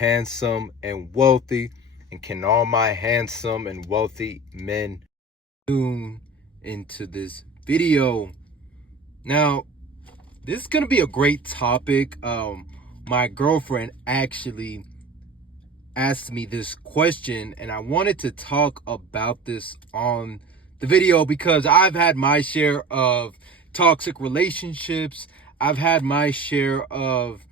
handsome and wealthy, and can all my handsome and wealthy men tune into this video. Now, this is gonna be a great topic. My girlfriend actually asked me this question, and I wanted to talk about this on the video because I've had my share of toxic relationships. I've had my share of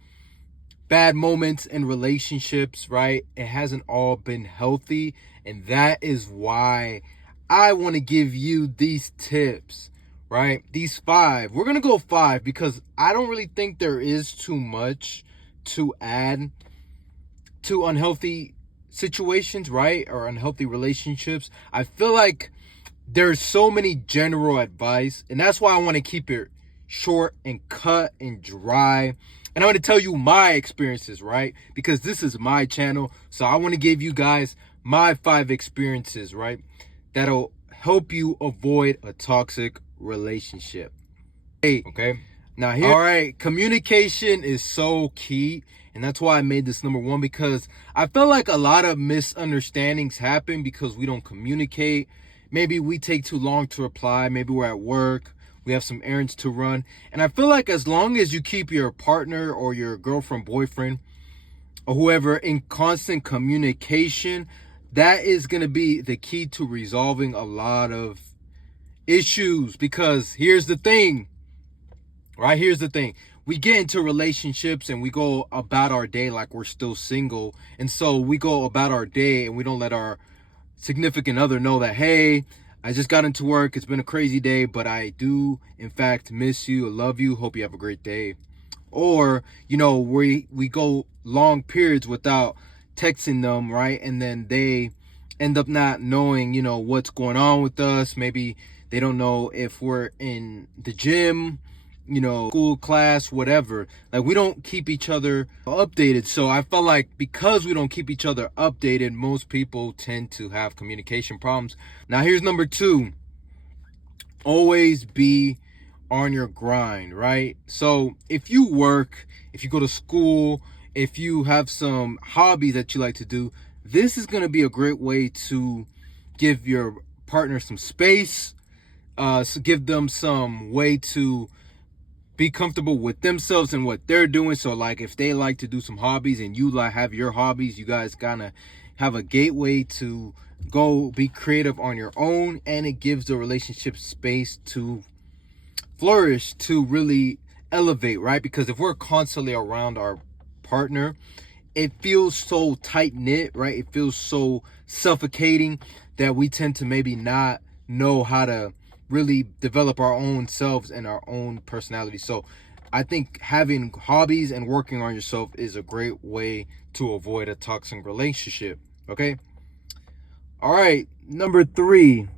bad moments in relationships, right? It hasn't all been healthy, and that is why I want to give you these tips, right? These 5. We're going to go 5 because I don't really think there is too much to add to unhealthy situations, right? Or unhealthy relationships. I feel like there's so many general advice, and that's why I want to keep it short and cut and dry. And I want to tell you my experiences, right? Because this is my channel. So I want to give you guys my 5 experiences, right? That'll help you avoid a toxic relationship. Hey, okay? Now here, all right, communication is so key. And that's why I made this number 1, because I feel like a lot of misunderstandings happen because we don't communicate. Maybe we take too long to reply. Maybe we're at work. We have some errands to run. And I feel like as long as you keep your partner or your girlfriend, boyfriend, or whoever in constant communication, that is going to be the key to resolving a lot of issues. Because here's the thing, right? Here's the thing. We get into relationships and we go about our day like we're still single. And so we go about our day and we don't let our significant other know that, hey, I just got into work. It's been a crazy day, but I do, in fact, miss you. I love you. Hope you have a great day. Or, we go long periods without texting them, right? And then they end up not knowing, what's going on with us. Maybe they don't know if we're in the gym, school, class, whatever. Like, we don't keep each other updated. So I felt like because we don't keep each other updated, most people tend to have communication problems. Now, here's number 2. Always be on your grind, right? So if you work, if you go to school, if you have some hobby that you like to do, this is going to be a great way to give your partner some space, so give them some way to be comfortable with themselves and what they're doing. So like if they like to do some hobbies and you like have your hobbies, you guys gotta have a gateway to go be creative on your own, and it gives the relationship space to flourish, to really elevate, right? Because if we're constantly around our partner, it feels so tight knit, right? It feels so suffocating that we tend to maybe not know how to really develop our own selves and our own personality. So I think having hobbies and working on yourself is a great way to avoid a toxic relationship. Okay. All right. Number three,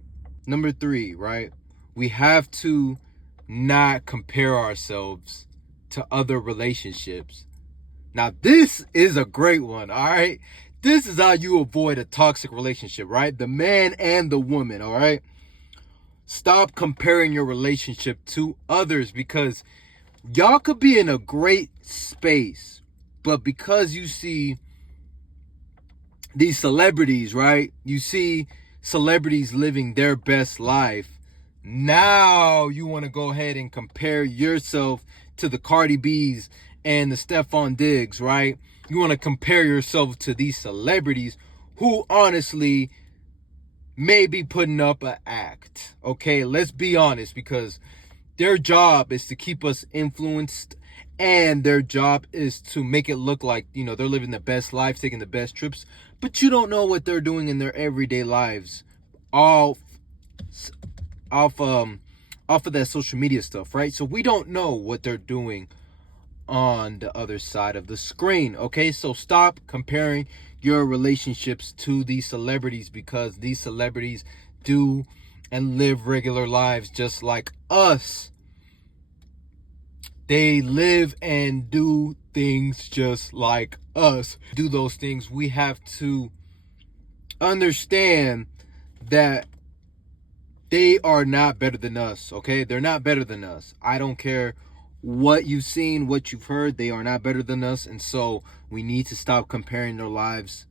right? We have to not compare ourselves to other relationships. Now, this is a great one, all right? This is how you avoid a toxic relationship, right? The man and the woman, all right? Stop comparing your relationship to others, because y'all could be in a great space, but because you see these celebrities, right? You see celebrities living their best life. Now you want to go ahead and compare yourself to the Cardi B's and the Stephon Diggs, right? You want to compare yourself to these celebrities who honestly may be putting up an act. Okay, let's be honest, because their job is to keep us influenced, and their job is to make it look like, they're living the best life, taking the best trips, but you don't know what they're doing in their everyday lives, all off of that social media stuff, right? So we don't know what they're doing on the other side of the screen. Okay, so stop comparing your relationships to these celebrities, because these celebrities do and live regular lives just like us. They live and do things just like us. Do those things. We have to understand that they are not better than us, okay? They're not better than us. I don't care what you've seen, what you've heard. They are not better than us. And so we need to stop comparing their lives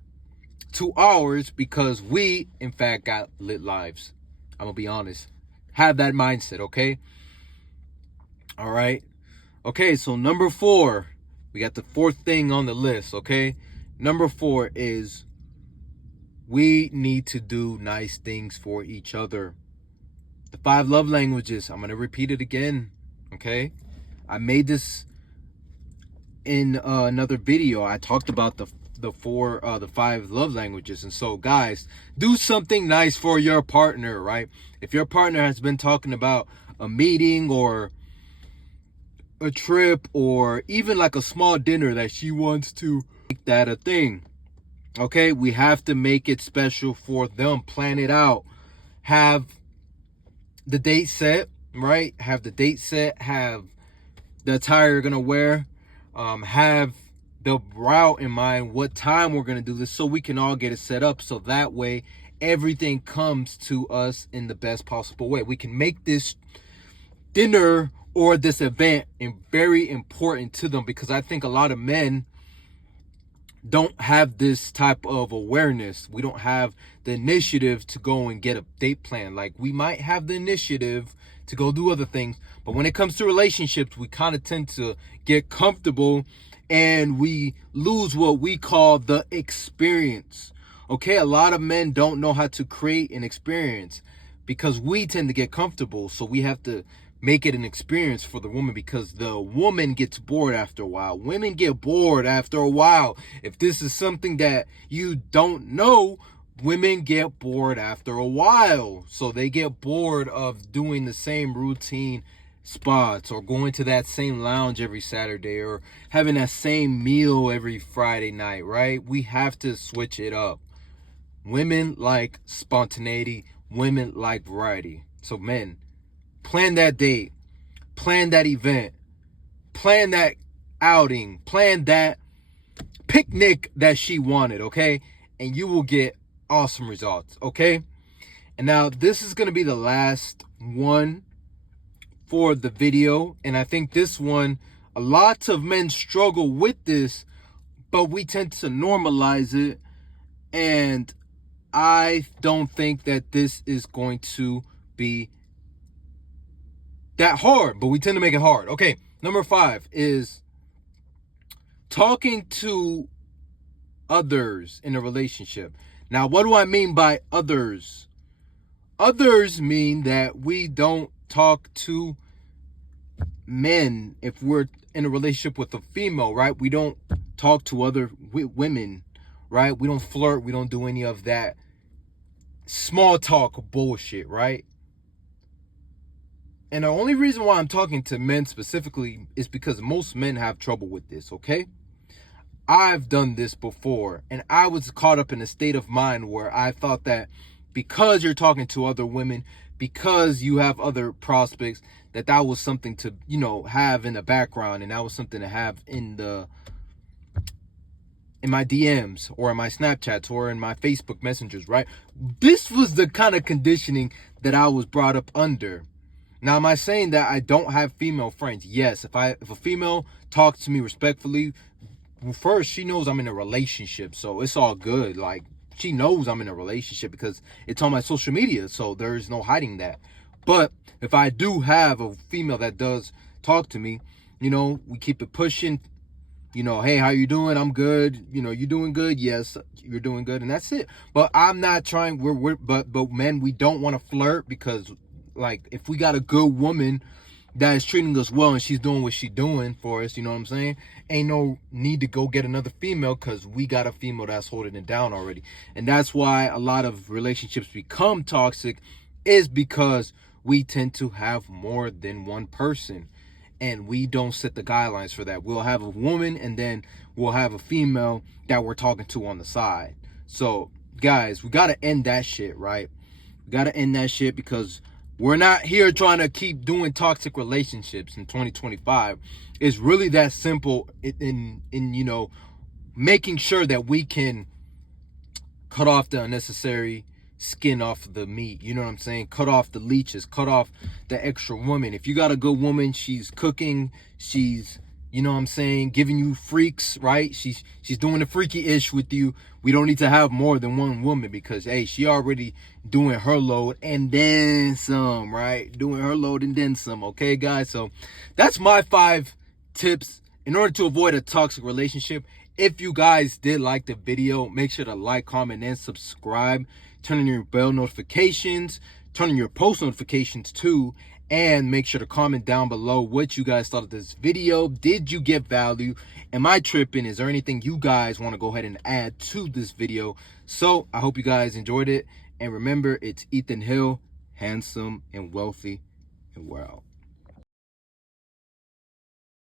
to ours, because we, in fact, got lit lives. I'm going to be honest. Have that mindset, okay? All right. Okay, so number 4. We got the 4th thing on the list, okay? Number 4 is we need to do nice things for each other. The 5 love languages. I'm going to repeat it again, okay? I made this in another video. I talked about the 5 love languages. And so, guys, do something nice for your partner, right? If your partner has been talking about a meeting or a trip or even like a small dinner that she wants to make that a thing, okay, we have to make it special for them. Plan it out. Have the date set, right? Have the date set. Have the attire you're gonna wear. Have the route in mind, what time we're gonna do this, so we can all get it set up, so that way everything comes to us in the best possible way. We can make this dinner or this event very important to them, because I think a lot of men don't have this type of awareness. We don't have the initiative to go and get a date plan. Like, we might have the initiative to go do other things, but when it comes to relationships, we kind of tend to get comfortable and we lose what we call the experience. Okay, a lot of men don't know how to create an experience because we tend to get comfortable. So we have to make it an experience for the woman, because the woman gets bored after a while. Women get bored after a while. If this is something that you don't know, women get bored after a while. So they get bored of doing the same routine spots, or going to that same lounge every Saturday, or having that same meal every Friday night, right? We have to switch it up. Women like spontaneity. Women like variety. So men, plan that date, plan that event, plan that outing, plan that picnic that she wanted, okay? And you will get awesome results, okay? And now this is going to be the last one for the video. And I think this one, a lot of men struggle with this, but we tend to normalize it. And I don't think that this is going to be that hard, but we tend to make it hard. Okay, number 5 is talking to others in a relationship. Now, what do I mean by others? Others mean that we don't talk to men if we're in a relationship with a female, right? We don't talk to other women, right? We don't flirt. We don't do any of that small talk bullshit, right? And the only reason why I'm talking to men specifically is because most men have trouble with this, okay? I've done this before, and I was caught up in a state of mind where I thought that because you're talking to other women, because you have other prospects, that was something to, have in the background, and that was something to have in my DMs or in my Snapchats or in my Facebook messengers, right? This was the kind of conditioning that I was brought up under. Now, am I saying that I don't have female friends? Yes. If a female talks to me respectfully, well, first, she knows I'm in a relationship, so it's all good. Like, she knows I'm in a relationship because it's on my social media, so there is no hiding that. But if I do have a female that does talk to me, we keep it pushing. Hey, how you doing? I'm good. You doing good? Yes, you're doing good, and that's it. But I'm not trying. But men, we don't want to flirt, because, like, if we got a good woman that is treating us well and she's doing what she's doing for us, you know what I'm saying? Ain't no need to go get another female, because we got a female that's holding it down already. And that's why a lot of relationships become toxic, is because we tend to have more than one person. And we don't set the guidelines for that. We'll have a woman, and then we'll have a female that we're talking to on the side. So, guys, we got to end that shit, right? We got to end that shit, because we're not here trying to keep doing toxic relationships in 2025. It's really that simple in making sure that we can cut off the unnecessary skin off the meat. You know what I'm saying? Cut off the leeches, cut off the extra woman. If you got a good woman, she's cooking, she's, you know what I'm saying, giving you freaks, right? She's doing the freaky ish with you. We don't need to have more than one woman, because hey, she already doing her load and then some, right? Doing her load and then some. Okay, guys? So that's my 5 tips in order to avoid a toxic relationship. If you guys did like the video, make sure to like, comment, and subscribe. Turn on your bell notifications, turn on your post notifications too, and make sure to comment down below what you guys thought of this video. Did you get value? Am I tripping? Is there anything you guys want to go ahead and add to this video? So I hope you guys enjoyed it. And remember, it's Ethan Hill, handsome and wealthy, and we're out.